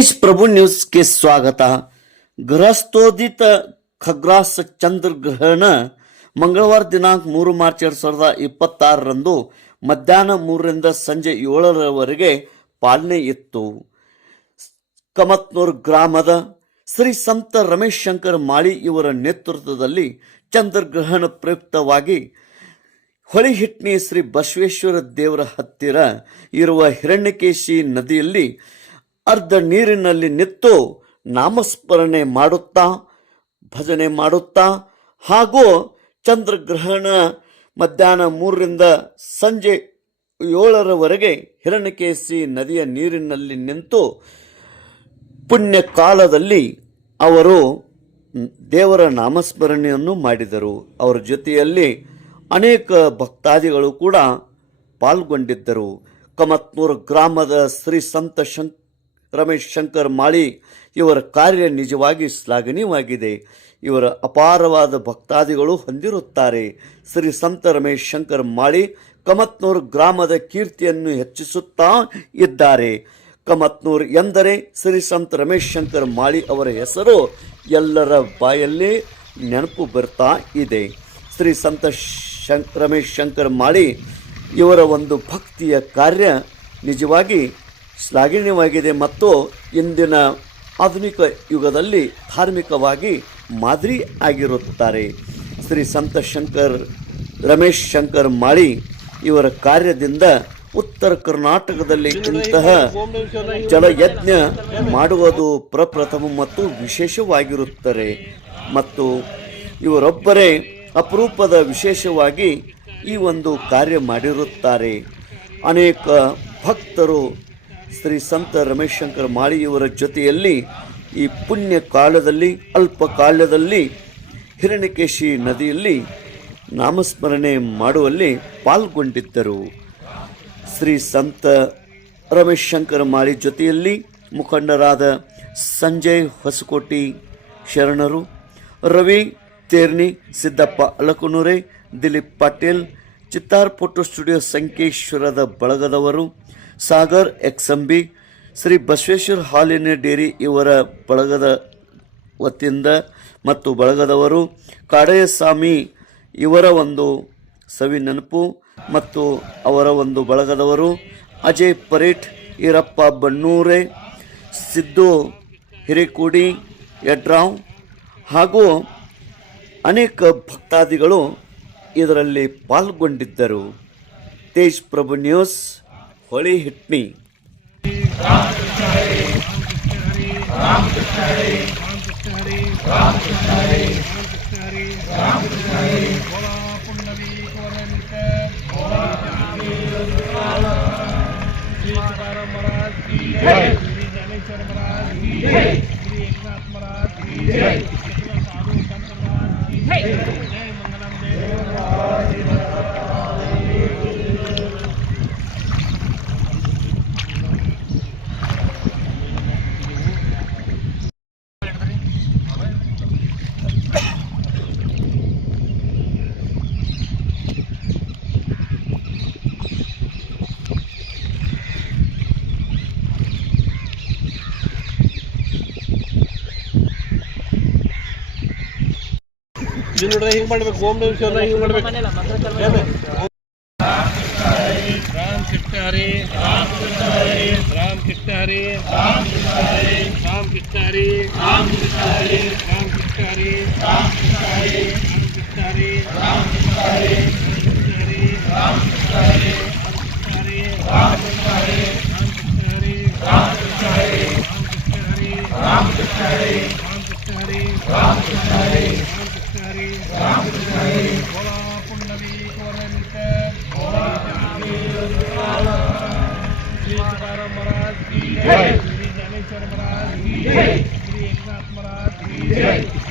तेज प्रभु news के स्वागत। ग्रहस्थोदित खग्रास ಚಂದ್ರಗ್ರಹಣ ಮಂಗಳವಾರ ದಿನಾಂಕ 3 ಮಾರ್ಚ್ 2026ರಂದು ಮಧ್ಯಾಹ್ನ 3ರಿಂದ ಸಂಜೆ 7ರವರೆಗೆ ಪಾಲನೆ ಇತ್ತು. ಕಮತ್ನೂರು ಗ್ರಾಮದ ಶ್ರೀ ಸಂತ ರಮೇಶ್ ಶಂಕರ್ ಮಾಳಿ ಇವರ ನೇತೃತ್ವದಲ್ಲಿ ಚಂದ್ರಗ್ರಹಣ ಪ್ರಯುಕ್ತವಾಗಿ ಹೊಳಿಹಿಟ್ನಿ ಶ್ರೀ ಬಸವೇಶ್ವರ ದೇವರ ಹತ್ತಿರ ಇರುವ ಹಿರಣ್ಯಕೇಶಿ ನದಿಯಲ್ಲಿ ಅರ್ಧ ನೀರಿನಲ್ಲಿ ನಿಂತು ನಾಮಸ್ಮರಣೆ ಮಾಡುತ್ತಾ ಭಜನೆ ಮಾಡುತ್ತಾ ಹಾಗೂ ಚಂದ್ರಗ್ರಹಣ ಮಧ್ಯಾಹ್ನ 3ರಿಂದ ಸಂಜೆ 7ರವರೆಗೆ ಹಿರಣ್ಯಕೇಶಿ ನದಿಯ ನೀರಿನಲ್ಲಿ ನಿಂತು ಪುಣ್ಯ ಕಾಲದಲ್ಲಿ ಅವರು ದೇವರ ನಾಮಸ್ಮರಣೆಯನ್ನು ಮಾಡಿದರು. ಅವರ ಜೊತೆಯಲ್ಲಿ ಅನೇಕ ಭಕ್ತಾದಿಗಳು ಕೂಡ ಪಾಲ್ಗೊಂಡಿದ್ದರು. ಕಮತ್ನೂರು ಗ್ರಾಮದ ಶ್ರೀ ಸಂತ ರಮೇಶ್ ಶಂಕರ್ ಮಾಳಿ ಇವರ ಕಾರ್ಯ ನಿಜವಾಗಿ ಶ್ಲಾಘನೀಯವಾಗಿದೆ. ಇವರ ಅಪಾರವಾದ ಭಕ್ತಾದಿಗಳು ಹೊಂದಿರುತ್ತಾರೆ. ಶ್ರೀ ಸಂತ ರಮೇಶ್ ಶಂಕರ್ ಮಾಳಿ ಕಮತ್ನೂರು ಗ್ರಾಮದ ಕೀರ್ತಿಯನ್ನು ಹೆಚ್ಚಿಸುತ್ತಾ ಇದ್ದಾರೆ. ಕಮತ್ನೂರು ಎಂದರೆ ಶ್ರೀ ಸಂತ ರಮೇಶ್ ಶಂಕರ್ ಮಾಳಿ ಅವರ ಹೆಸರು ಎಲ್ಲರ ಬಾಯಲ್ಲಿ ನೆನಪು ಬರ್ತಾ ಇದೆ. ಶ್ರೀ ಸಂತ ರಮೇಶ್ ಶಂಕರ್ ಮಾಳಿ ಇವರ ಒಂದು ಭಕ್ತಿಯ ಕಾರ್ಯ ನಿಜವಾಗಿ ಶ್ಲಾಘನೀಯವಾಗಿದೆ ಮತ್ತು ಇಂದಿನ ಆಧುನಿಕ ಯುಗದಲ್ಲಿ ಧಾರ್ಮಿಕವಾಗಿ ಮಾದರಿ ಆಗಿರುತ್ತಾರೆ. ಶ್ರೀ ಸಂತ ರಮೇಶ್ ಶಂಕರ್ ಮಾಳಿ ಇವರ ಕಾರ್ಯದಿಂದ ಉತ್ತರ ಕರ್ನಾಟಕದಲ್ಲಿ ಇಂತಹ ಜಲಯಜ್ಞ ಮಾಡುವುದು ಪ್ರಪ್ರಥಮ ಮತ್ತು ವಿಶೇಷವಾಗಿರುತ್ತಾರೆ ಮತ್ತು ಇವರೊಬ್ಬರೇ ಅಪರೂಪದ ವಿಶೇಷವಾಗಿ ಈ ಒಂದು ಕಾರ್ಯ ಮಾಡಿರುತ್ತಾರೆ. ಅನೇಕ ಭಕ್ತರು ಶ್ರೀ ಸಂತ ರಮೇಶ್ ಶಂಕರ್ ಮಾಳಿ ಇವರ ಜೊತೆಯಲ್ಲಿ ಈ ಪುಣ್ಯ ಕಾಲದಲ್ಲಿ ಅಲ್ಪ ಕಾಲದಲ್ಲಿ ಹಿರಣ್ಯಕೇಶಿ ನದಿಯಲ್ಲಿ ನಾಮಸ್ಮರಣೆ ಮಾಡುವಲ್ಲಿ ಪಾಲ್ಗೊಂಡಿದ್ದರು. ಶ್ರೀ ಸಂತ ರಮೇಶ್ ಶಂಕರ್ ಮಾಳಿ ಜೊತೆಯಲ್ಲಿ ಮುಖಂಡರಾದ ಸಂಜಯ್ ಹೊಸಕೋಟಿ ಶರಣರು, ರವಿ ತೇರ್ನಿ, ಸಿದ್ದಪ್ಪ ಅಲಕನೂರೆ, ದಿಲೀಪ್ ಪಾಟೀಲ್, ಚಿತ್ತಾರ್ ಫೋಟೋ ಸ್ಟುಡಿಯೋ ಸಂಕೇಶ್ವರದ ಬಳಗದವರು, ಸಾಗರ್ ಎಕ್ಸಂಬಿ, ಶ್ರೀ ಬಸವೇಶ್ವರ ಹಾಲಿನ ಡೇರಿ ಇವರ ಬಳಗದ ವತಿಯಿಂದ ಮತ್ತು ಬಳಗದವರು, ಕಾಡಯ್ಯ ಸ್ವಾಮಿ ಇವರ ಒಂದು ಸವಿ ನೆನಪು ಮತ್ತು ಅವರ ಒಂದು ಬಳಗದವರು, ಅಜಯ್ ಪರೇಟ್, ಈರಪ್ಪ ಬಣ್ಣೂರೆ, ಸಿದ್ದು ಹಿರೇಕೂಡಿ, ಯಡ್ರಾವ್ ಹಾಗೂ ಅನೇಕ ಭಕ್ತಾದಿಗಳು ಇದರಲ್ಲಿ ಪಾಲ್ಗೊಂಡಿದ್ದರು. ತೇಜ್ ಪ್ರಭು ನ್ಯೂಸ್, ಹೊಳಿಹಿಟ್ನಿ. ನೋಡ್ರೆ ಹಿಂಗೆ ಮಾಡ್ಬೇಕು. ಓಂ ನಮಃ ಶಿವಾಯ ಹಿಂಗೆ ಮಾಡ್ಬೇಕು. ರಾಮ್ ಕೃಷ್ಣ ಹರಿ, ರಾಮ್ ಕೃಷ್ಣ ಹರಿ, ರಾಮ್ ಕೃಷ್ಣ ಹರಿ, ರಾಮ್ ಕೃಷ್ಣ ಹರಿ, ರಾಮ್ ಕೃಷ್ಣ ಹರಿ, ರಾಮ್ ಕೃಷ್ಣ ಹರಿ, ರಾಮ್ ಕೃಷ್ಣ ಹರಿ, ರಾಮ್ ಕೃಷ್ಣ ಹರಿ, ರಾಮ್ ಕೃಷ್ಣ ಹರಿ, ರಾಮ್ ಕೃಷ್ಣ ಹರಿ, ರಾಮ್ ಕೃಷ್ಣ ಹರಿ, ರಾಮ್ ಕೃಷ್ಣ ಹರಿ, ರಾಮ್ ಕೃಷ್ಣ ಹರಿ, ರಾಮ್ ಕೃಷ್ಣ ಹರಿ, राम कृष्ण हरि, बोला पुंडली कोरंत, श्री तुकाराम महाराज की जय, श्री ज्ञानेश्वर महाराज की जय, श्री एकनाथ महाराज की जय.